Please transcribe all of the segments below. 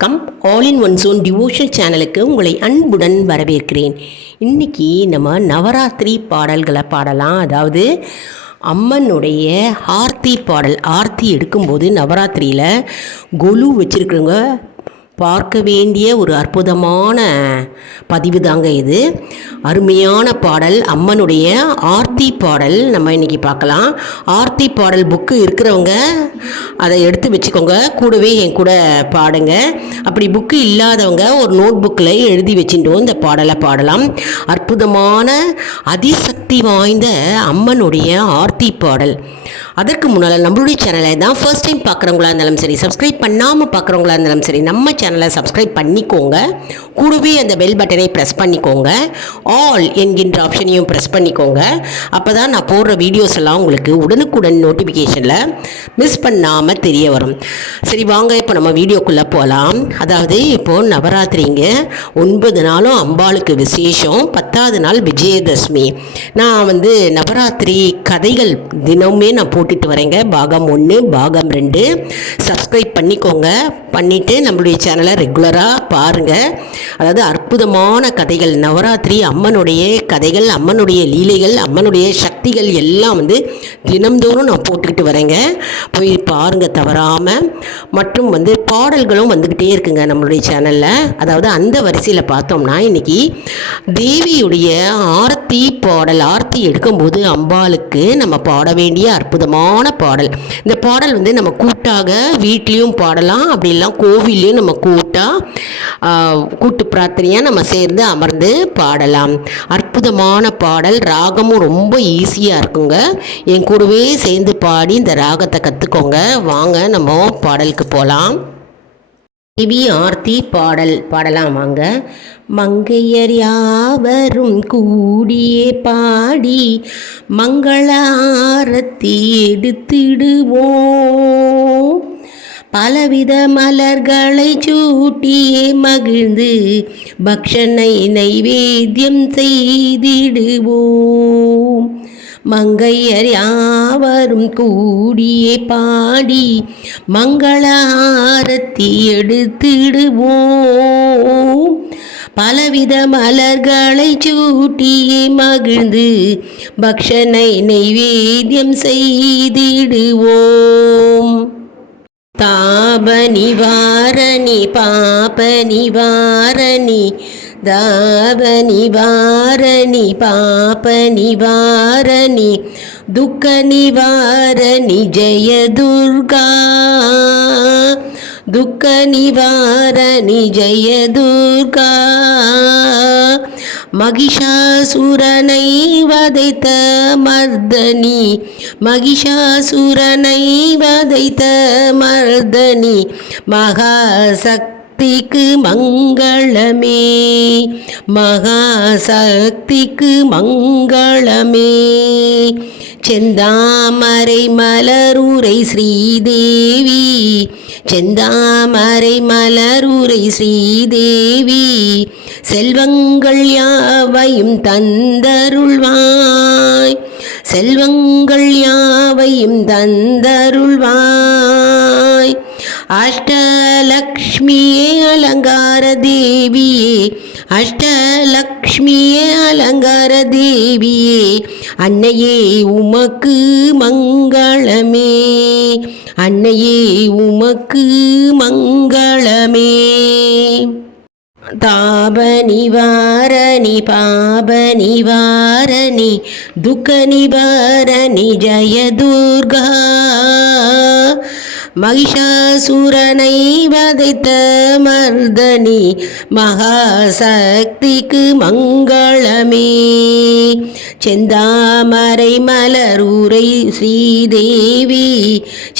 வணக்கம். All in one zone devotion சேனலுக்கு உங்களை அன்புடன் வரவேற்கிறேன். இன்றைக்கி நம்ம நவராத்திரி பாடல்களை பாடலாம். அதாவது அம்மனுடைய ஆர்த்தி பாடல். ஆர்த்தி எடுக்கும்போது நவராத்திரியில் கொலு வச்சுருக்கிறவங்க பார்க்க வேண்டிய ஒரு அற்புதமான பதிவு தாங்க இது. அருமையான பாடல், அம்மனுடைய ஆர்த்தி பாடல் நம்ம இன்றைக்கி பார்க்கலாம். ஆர்த்தி பாடல் புக்கு இருக்கிறவங்க அதை எடுத்து வச்சுக்கோங்க, கூடவே என் கூட பாடுங்க. அப்படி புக்கு இல்லாதவங்க ஒரு நோட் புக்கில் எழுதி வச்சுட்டோம் இந்த பாடலை பாடலாம். அற்புதமான அதிசக்தி வாய்ந்த அம்மனுடைய ஆர்த்தி பாடல். அதற்கு முன்னால் நம்மளுடைய சேனலை தான் ஃபர்ஸ்ட் டைம் பார்க்குறவங்களா இருந்தாலும் சரி, சப்ஸ்கிரைப் பண்ணாமல் பார்க்குறவங்களா இருந்தாலும் சரி, நம்ம சேனலை சப்ஸ்கிரைப் பண்ணிக்கோங்க. கூடவே அந்த பெல் பட்டனை ப்ரெஸ் பண்ணிக்கோங்க. ஆல் என்கின்ற ஆப்ஷனையும் ப்ரெஸ் பண்ணிக்கோங்க. அப்போ தான் நான் போடுற வீடியோஸ் எல்லாம் உங்களுக்கு உடனுக்குடன் நோட்டிஃபிகேஷனில் மிஸ் பண்ணாமல் தெரிய வரும். சரி வாங்க, இப்போ நம்ம வீடியோக்குள்ளே போகலாம். அதாவது இப்போது நவராத்திரிங்க 9 நாளும் அம்பாளுக்கு விசேஷம். 10வது நாள் விஜயதசமி. நான் நவராத்திரி கதைகள் தினமுமே நான் போட்டுட்டு வரேங்க. பாகம் 1, பாகம் 2 சப்ஸ்கிரைப் பண்ணிக்கோங்க. பண்ணிவிட்டு நம்மளுடைய சேனலை ரெகுலராக பாருங்கள். அதாவது அற்புதமான கதைகள், நவராத்திரி அம்மனுடைய கதைகள், அம்மனுடைய லீலைகள், அம்மனுடைய சக்திகள் எல்லாம் தினம்தோறும் நான் போட்டுக்கிட்டு வரேங்க. போய் பாருங்கள் தவறாமல். மற்றும் பாடல்களும் வந்துக்கிட்டே இருக்குங்க நம்மளுடைய சேனலில். அதாவது அந்த வரிசையில் பார்த்தோம்னா இன்றைக்கி தேவியுடைய ஆரத்தி பாடல். ஆரத்தி எடுக்கும்போது அம்பாளுக்கு நம்ம பாட வேண்டிய அற்புதமான பாடல். இந்த பாடல் நம்ம கூட்டாக வீட்லேயும் பாடலாம், அப்படி இல்லை கோவில்லையும் நம்ம கூட்டு பிரார்த்தனையாக நம்ம சேர்ந்து அமர்ந்து பாடலாம். அற்புதமான பாடல். ராகமும் ரொம்ப ஈஸியாக இருக்குங்க. என் கூடவே சேர்ந்து பாடி இந்த ராகத்தை கற்றுக்கோங்க. வாங்க நம்ம பாடலுக்கு போகலாம். தேவி ஆர்த்தி பாடல் பாடலாம் வாங்க. மங்கையர் யாவரும் கூடியே பாடி மங்கள ஆரத்தி எடுத்திடுவோம். பலவித மலர்களை சூட்டியே மகிழ்ந்து பக்ஷனை நைவேத்தியம் செய்திடுவோம். மங்கையர் யாவரும் கூடியே பாடி மங்கள ஆரத்தி எடுத்திடுவோம். பலவித மலர்களை சூட்டியே மகிழ்ந்து பக்ஷனை நைவேத்தியம் செய்திடுவோம். தாப நிவாரணி பாப நிவாரணி தாப நிவாரணி பாப நிவாரணி துக்க நிவாரணி ஜெய துர்கா. துக்க நிவாரணி ஜெய துர்கா. மகிஷாசுரனை வதைத்த மர்தனி, மகிஷாசுரனை வதைத்த மர்தனி, மகாசக்திக்கு மங்களமே, மகாசக்திக்கு மங்களமே. செந்தாமரை மலருரை ஸ்ரீதேவி, செந்தாமரை மலருரை ஸ்ரீதேவி, செல்வங்கள் யாவையும் தந்தருள்வாய், செல்வங்கள் யாவையும் தந்தருள்வாய். அஷ்டலக்ஷ்மியே அலங்கார தேவியே, அஷ்டலக்ஷ்மியே அலங்கார தேவியே, அன்னையே உமக்கு மங்களமே, அன்னையே உமக்கு மங்களமே. தாப நிவாரணி பாப நிவாரணி துக்க நிவாரணி ஜய துர்கா. மகிஷாசுரனை வதைத்த மர்தனி, மகாசக்திக்கு மங்களமே. செந்தாமரை மலருரை ஸ்ரீதேவி,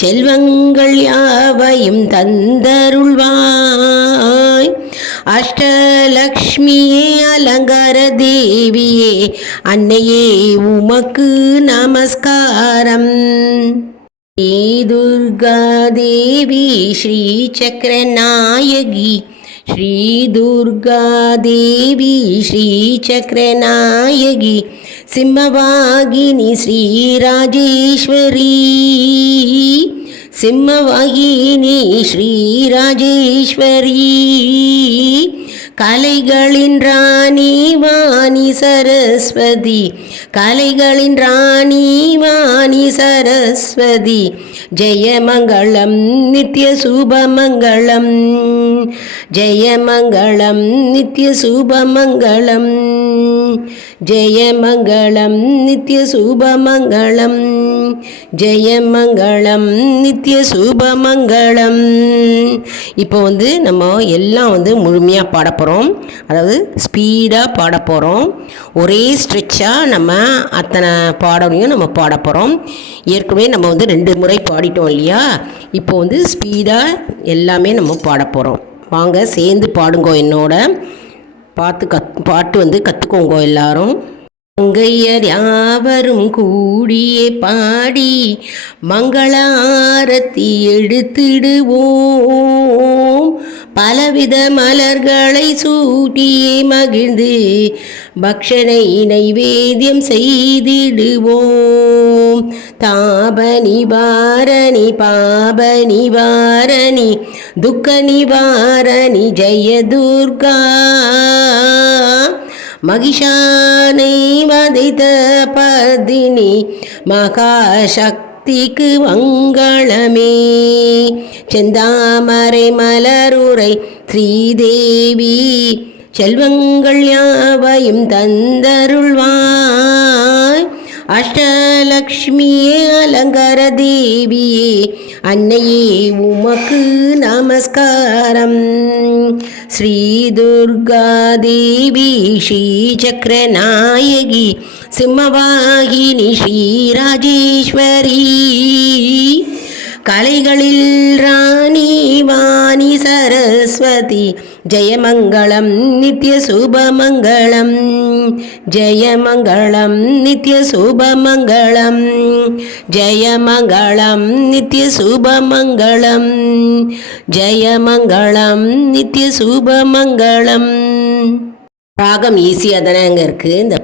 செல்வங்கள் யாவையும் தந்தருள்வாய். அஷ்டலக்ஷ்மியே அலங்கார தேவியே, அன்னையே உமக்கு நமஸ்காரம். ஸ்ரீ துர்கா தேவி ஸ்ரீ சக்கரநாயகி, ஸ்ரீ துர்கா தேவி ஸ்ரீ சக்கரநாயகி, சிம்மவாகினி ஸ்ரீ ராஜேஸ்வரி, சிம்மவாகினி ஸ்ரீராஜேஸ்வரி கலைகளின் ராணி வாணி சரஸ்வதி கலைகளின் ராணி வாணி சரஸ்வதி ஜெயமங்களம் நித்ய சுபமங்களம் ஜெயமங்களம் நித்ய சுபமங்களம் ஜெயமங்களம் நித்ய சுபமங்களம் ஜெயமங்களம் நித்ய சுபமங்களம். இப்போ நம்ம எல்லாம் முழுமையாக பாட போகிறோம். அதாவது ஸ்பீடாக பாட போகிறோம். ஒரே ஸ்ட்ரெச்சாக நம்ம அத்தனை பாடலையும் நம்ம பாட போகிறோம். ஏற்கனவே நம்ம 2 முறை பாடிட்டோம் இல்லையா? இப்போ ஸ்பீடாக எல்லாமே நம்ம பாட போகிறோம். வாங்க சேர்ந்து பாடுங்கோ, என்னோட பாட்டு கற்றுக்கோங்க எல்லாரும். மங்கையர் யாவரும் கூடியே பாடி மங்கள ஆரத்தி எடுத்திடுவோம். பலவித மலர்களை சூட்டியே மகிழ்ந்து பக்ஷனை நைவேத்தியம் செய்திடுவோம். தாப நிவாரணி பாப நிவாரணி துக்க நிவாரணி ஜெய துர்கா மகிஷானை வதைத்த பர்தினி மகாசக்திக்கு மங்களமே. செந்தாமரை மலருரை ஸ்ரீதேவி செல்வங்கள் யாவையும் தந்தருள்வாய். அஷ்டலக்ஷ்மியே அலங்கார தேவியே அன்னையே உமக்கு நமஸ்காரம். ஸ்ரீ துர்கா தேவி ஸ்ரீ சக்கரநாயகி சிம்மவாகினி ஸ்ரீராஜேஸ்வரி கலைகளில் ராணி வாணி சரஸ்வதி ஜெயமங்களம் நித்ய சுபமங்களம் ஜெயமங்களம் நித்ய சுபமங்களம் ஜெயமங்களம் நித்ய சுபமங்களம் ஜெயமங்களம் நித்ய சுபமங்களம். ராகம் ஈஸியாக தானே அங்கே இருக்குது. இந்த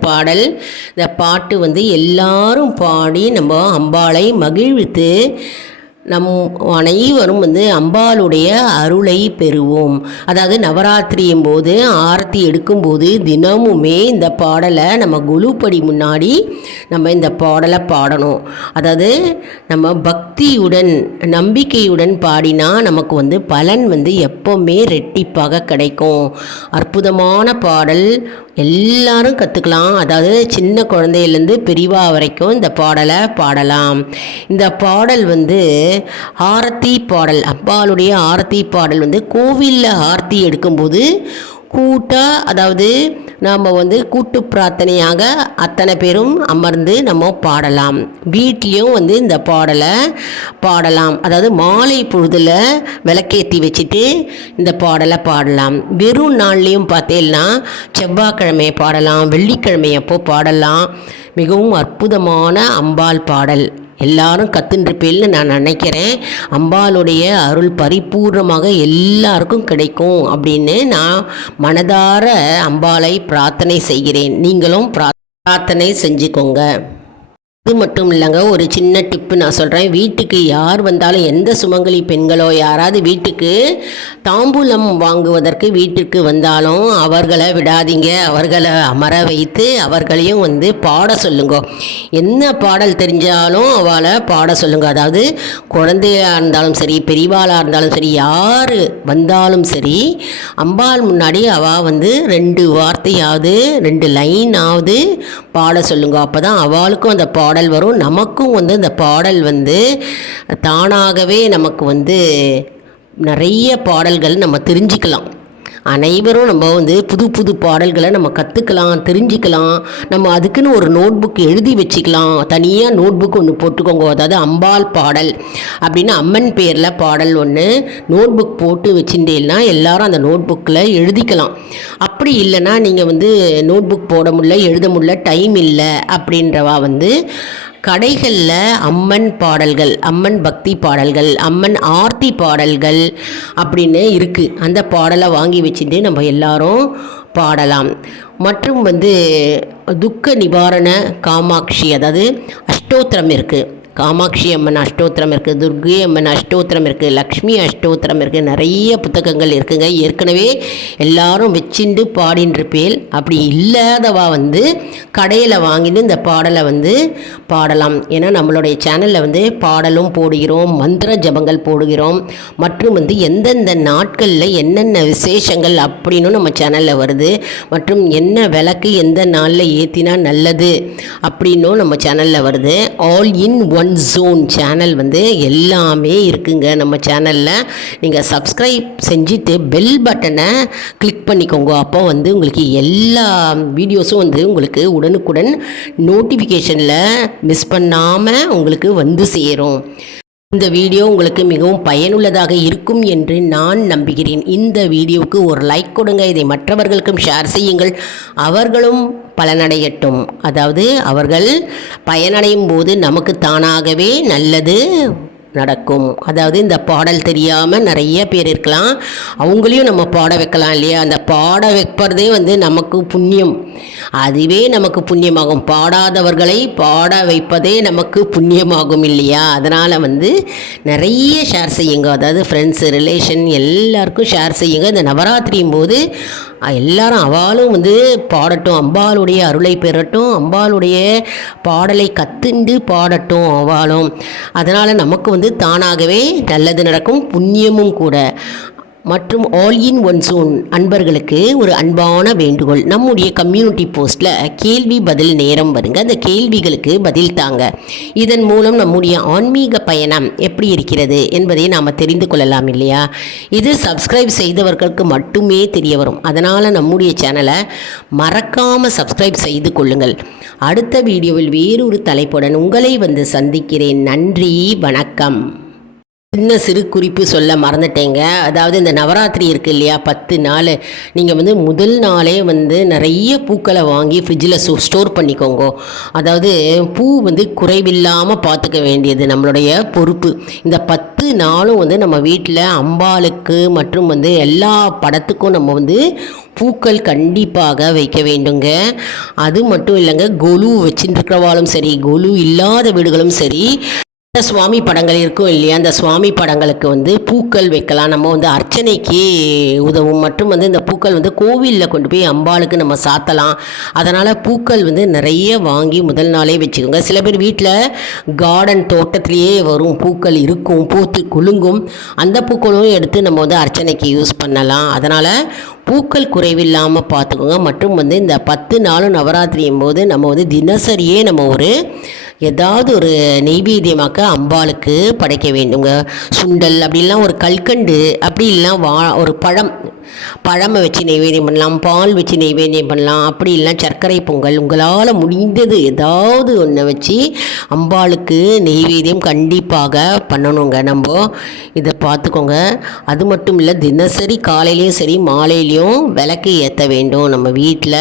பாட்டு எல்லாரும் பாடி நம்ம அம்பாளை மகிழ்வித்து நம் அனைவரும் அம்பாளுடைய அருளை பெறுவோம். அதாவது நவராத்திரியும் போது ஆரத்தி எடுக்கும்போது தினமுமே இந்த பாடலை நம்ம குலுப்படி முன்னாடி நம்ம இந்த பாடலை பாடணும். அதாவது நம்ம பக்தியுடன் நம்பிக்கையுடன் பாடினா நமக்கு பலன் எப்போவுமே ரெட்டிப்பாக கிடைக்கும். அற்புதமான பாடல், எல்லாரும் கற்றுக்கலாம். அதாவது சின்ன குழந்தையிலேருந்து பெரியவா வரைக்கும் இந்த பாடலை பாடலாம். இந்த பாடல் ஆரத்தி பாடல், அம்பாளுடைய ஆரத்தி பாடல் கோவிலில் ஆரத்தி எடுக்கும்போது அதாவது நாம் கூட்டு பிரார்த்தனையாக அத்தனை பேரும் அமர்ந்து நம்ம பாடலாம். வீட்லேயும் இந்த பாடலை பாடலாம். அதாவது மாலை பொழுதில் விளக்கேற்றி வச்சுட்டு இந்த பாடலை பாடலாம். வெறும் நாள்லேயும் பார்த்தேன்னா செவ்வாய்க்கிழமை பாடலாம், வெள்ளிக்கிழமை அப்போ பாடலாம். மிகவும் அற்புதமான அம்பாள் பாடல். எல்லாரும் கற்றுருப்பேன்னு நான் நினைக்கிறேன். அம்பாளுடைய அருள் பரிபூர்ணமாக எல்லாருக்கும் கிடைக்கும் அப்படின்னு நான் மனதார அம்பாளை பிரார்த்தனை செய்கிறேன். நீங்களும் பிரார்த்தனை செஞ்சுக்கோங்க. இது மட்டும் இல்லைங்க, ஒரு சின்ன டிப்பு நான் சொல்கிறேன். வீட்டுக்கு யார் வந்தாலும், எந்த சுமங்கலி பெண்களோ யாராவது வீட்டுக்கு தாம்பூலம் வாங்குவதற்கு வீட்டுக்கு வந்தாலும் அவர்களை விடாதீங்க. அவர்களை அமர வைத்து அவர்களையும் பாட சொல்லுங்க. என்ன பாடல் தெரிஞ்சாலும் அவளை பாட சொல்லுங்க. அதாவது குழந்தையாக இருந்தாலும் சரி, பெரியவாளாக இருந்தாலும் சரி, யார் வந்தாலும் சரி, அம்பாள் முன்னாடி அவள் 2 வார்த்தையாவது 2 லைனாவது பாட சொல்லுங்க. அப்போ தான் அவளுக்கும் அந்த பாடல் வரும், நமக்கும் இந்த பாடல் தானாகவே நமக்கு நிறைய பாடல்கள் நம்ம தெரிஞ்சுக்கலாம். அனைவரும் நம்ம புது புது பாடல்களை நம்ம கற்றுக்கலாம், தெரிஞ்சுக்கலாம். நம்ம அதுக்குன்னு ஒரு நோட் புக் எழுதி வச்சுக்கலாம். தனியாக நோட் புக் ஒன்று போட்டுக்கோங்க. அதாவது அம்பாள் பாடல் அப்படின்னு அம்மன் பேரில் பாடல் ஒன்று நோட் புக் போட்டு வச்சுட்டேன்னா எல்லாரும் அந்த நோட் புக்கில் எழுதிக்கலாம். அப்படி இல்லைன்னா நீங்கள் நோட் புக் போட முடியல, எழுத முடியல, டைம் இல்லை அப்படின்றவா கடைகளில் அம்மன் பாடல்கள், அம்மன் பக்தி பாடல்கள், அம்மன் ஆர்த்தி பாடல்கள் அப்படின்னு இருக்குது. அந்த பாடலை வாங்கி வச்சுட்டு நம்ம எல்லாரும் பாடலாம். மற்றும் துக்க நிவாரண காமாட்சி, அதாவது அஷ்டோத்திரம் இருக்குது. காமாட்சி அம்மன் அஷ்டோத்திரம் இருக்குது, துர்கை அம்மன் அஷ்டோத்திரம் இருக்குது, லக்ஷ்மி அஷ்டோத்திரம் இருக்குது. நிறைய புத்தகங்கள் இருக்குங்க. ஏற்கனவே எல்லாரும் வச்சுண்டு பாடின்றிருப்பேல். அப்படி இல்லாதவா வந்து கடையில் வாங்கிட்டு இந்த பாடலை வந்து பாடலாம். ஏன்னா நம்மளுடைய சேனலில் வந்து பாடலும் போடுகிறோம், மந்திர ஜபங்கள் போடுகிறோம், மற்றும் வந்து எந்தெந்த நாட்களில் என்னென்ன விசேஷங்கள் அப்படின்னு நம்ம சேனலில் வருது, மற்றும் என்ன விளக்கு எந்த நாளில் ஏற்றினா நல்லது அப்படின்னும் நம்ம சேனலில் வருது. All in one zone channel வந்து எல்லாமே இருக்குங்க நம்ம சேனலில். நீங்கள் சப்ஸ்கிரைப் செஞ்சுட்டு பெல் பட்டனை கிளிக் பண்ணிக்கோங்க. அப்போ வந்து உங்களுக்கு எல்லா வீடியோஸும் வந்து உங்களுக்கு உடனுக்குடன் நோட்டிஃபிகேஷனில் மிஸ் பண்ணாமல் உங்களுக்கு வந்து சேரும். இந்த வீடியோ உங்களுக்கு மிகவும் பயனுள்ளதாக இருக்கும் என்று நான் நம்புகிறேன். இந்த வீடியோவுக்கு ஒரு லைக் கொடுங்க. இதை மற்றவர்களுக்கும் ஷேர் செய்யுங்கள், அவர்களும் பலனடையட்டும். அதாவது அவர்கள் பயனடையும் போது நமக்கு தானாகவே நல்லது நடக்கும். அதாவது இந்த பாடல் தெரியாமல் நிறைய பேர் இருக்கலாம், அவங்களையும் நம்ம பாட வைக்கலாம் இல்லையா? அந்த பாட வைப்பதே வந்து நமக்கு புண்ணியம், அதுவே நமக்கு புண்ணியமாகும். பாடாதவர்களை பாட வைப்பதே நமக்கு புண்ணியமாகும் இல்லையா? அதனால் வந்து நிறைய ஷேர் செய்யுங்க. அதாவது ஃப்ரெண்ட்ஸு, ரிலேஷன் எல்லாருக்கும் ஷேர் செய்யுங்க. இந்த நவராத்திரியும் போது எல்லாரும் அவளும் வந்து பாடட்டும், அம்பாளுடைய அருளை பெறட்டும், அம்பாளுடைய பாடலை கத்துண்டு பாடட்டும் அவளும். அதனால் நமக்கு வந்து தானாகவே நல்லது நடக்கும், புண்ணியமும் கூட. மற்றும் ஆல் இன் ஒன் ஜோன் அன்பர்களுக்கு ஒரு அன்பான வேண்டுகோள். நம்முடைய கம்யூனிட்டி போஸ்ட்டில் கேள்வி பதில் நேரம் வருங்க. அந்த கேள்விகளுக்கு பதில் தாங்க. இதன் மூலம் நம்முடைய ஆன்மீக பயணம் எப்படி இருக்கிறது என்பதை நாம் தெரிந்து கொள்ளலாம் இல்லையா? இது சப்ஸ்கிரைப் செய்தவர்களுக்கு மட்டுமே தெரிய வரும். அதனால் நம்முடைய சேனலை மறக்காமல் சப்ஸ்கிரைப் செய்து கொள்ளுங்கள். அடுத்த வீடியோவில் வேறொரு தலைப்புடன் உங்களை வந்து சந்திக்கிறேன். நன்றி, வணக்கம். சின்ன சிறு குறிப்பு சொல்ல மறந்துட்டேங்க. அதாவது இந்த நவராத்திரி இருக்குது இல்லையா, 10 நாள் நீங்கள் வந்து முதல் நாளே வந்து நிறைய பூக்களை வாங்கி ஃப்ரிட்ஜில் ஸ்டோர் பண்ணிக்கோங்க. அதாவது பூ வந்து குறைவில்லாமல் பார்த்துக்க வேண்டியது நம்மளுடைய பொறுப்பு. இந்த 10 நாளும் வந்து நம்ம வீட்டில் அம்பாளுக்கு மற்றும் வந்து எல்லா படத்துக்கும் நம்ம வந்து பூக்கள் கண்டிப்பாக வைக்க வேண்டுங்க. அது மட்டும் இல்லைங்க, கொலு வச்சுருக்கிறவாலும் சரி, கொலு இல்லாத வீடுகளும் சரி, சுவாமி படங்கள் இருக்கும் இல்லையா, அந்த சுவாமி படங்களுக்கு வந்து பூக்கள் வைக்கலாம். நம்ம வந்து அர்ச்சனைக்கு உதவும். மற்றும் வந்து இந்த பூக்கள் வந்து கோவிலில் கொண்டு போய் அம்பாளுக்கு நம்ம சாத்தலாம். அதனால் பூக்கள் வந்து நிறைய வாங்கி முதல் நாளே வச்சுக்கோங்க. சில பேர் வீட்டில் கார்டன் தோட்டத்திலேயே வரும் பூக்கள் இருக்கும், பூத்து குலுங்கும். அந்த பூக்களும் எடுத்து நம்ம வந்து அர்ச்சனைக்கு யூஸ் பண்ணலாம். அதனால் பூக்கள் குறைவில்லாமல் பார்த்துக்கோங்க. மற்றும் வந்து இந்த 10 நாளும் நவராத்திரியும் போது நம்ம வந்து தினசரியே நம்ம ஒரு ஏதாவது ஒரு நெய்வேத்தியமாக்க அம்பாளுக்கு படைக்க வேண்டுங்க. சுண்டல் அப்படிலாம், ஒரு கல்கண்டு அப்படி இல்லைனா ஒரு பழமை வச்சு நெய்வேத்தியம் பண்ணலாம், பால் வச்சு நெய்வேத்தியம் பண்ணலாம். அப்படி இல்லைனா சர்க்கரை பொங்கல், உங்களால் முடிந்தது ஏதாவது ஒன்று வச்சு அம்பாளுக்கு நெய்வேத்தியம் கண்டிப்பாக பண்ணணுங்க. நம்ம இதை பார்த்துக்கோங்க. அது மட்டும் இல்லை, தினசரி காலையிலையும் சரி மாலையிலையும் விளக்கு ஏற்ற வேண்டும் நம்ம வீட்டில்,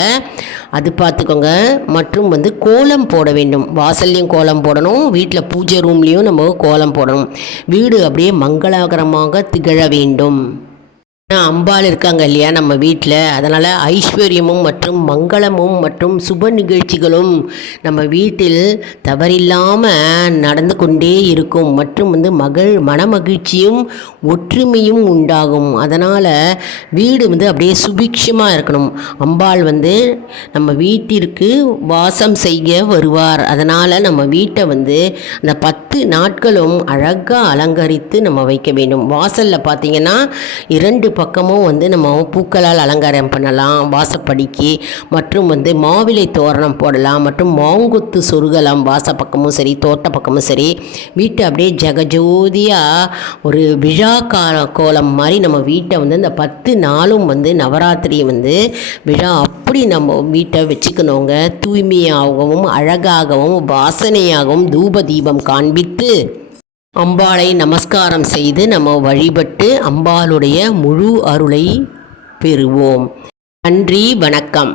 அது பார்த்துக்கோங்க. மற்றும் வந்து கோலம் போட வேண்டும். வாசல்லையும் கோலம் போடணும், வீட்டில் பூஜை ரூம்லேயும் நம்ம கோலம் போடணும். வீடு அப்படியே மங்களகரமாக திகழ வேண்டும். அம்பாள் இருக்காங்க இல்லையா நம்ம வீட்டில், அதனால் ஐஸ்வர்யமும் மற்றும் மங்களமும் மற்றும் சுப நிகழ்ச்சிகளும் நம்ம வீட்டில் தவறில்லாமல் நடந்து கொண்டே இருக்கும். மற்றும் வந்து மனமகிழ்ச்சியும் ஒற்றுமையும் உண்டாகும். அதனால் வீடு வந்து அப்படியே சுபிக்ஷமாக இருக்கணும். அம்பாள் வந்து நம்ம வீட்டிற்கு வாசம் செய்ய வருவார். அதனால் நம்ம வீட்டை வந்து அந்த 10 நாட்களும் அழகாக அலங்கரித்து நம்ம வைக்க வேண்டும். வாசலில் பார்த்திங்கன்னா 2 பக்கமும் வந்து நம்ம பூக்களால் அலங்காரம் பண்ணலாம் வாசப்படிக்கு. மற்றும் வந்து மாவிலை தோரணம் போடலாம், மற்றும் மாங்குத்து சொருகலாம். வாச பக்கமும் சரி, தோட்ட பக்கமும் சரி. வீட்டை அப்படியே ஜெகஜோதியாக ஒரு விழா கோலம் மாதிரி நம்ம வீட்டை வந்து இந்த 10 நாளும் வந்து நவராத்திரி வந்து விழா அப்படி நம்ம வீட்டை வச்சுக்கணுங்க. தூய்மையாகவும் அழகாகவும் வாசனையாகவும் தூப தீபம் காண்பித்து அம்பாளை நமஸ்காரம் செய்து நம்ம வழிபட்டு அம்பாளுடைய முழு அருளை பெறுவோம். நன்றி, வணக்கம்.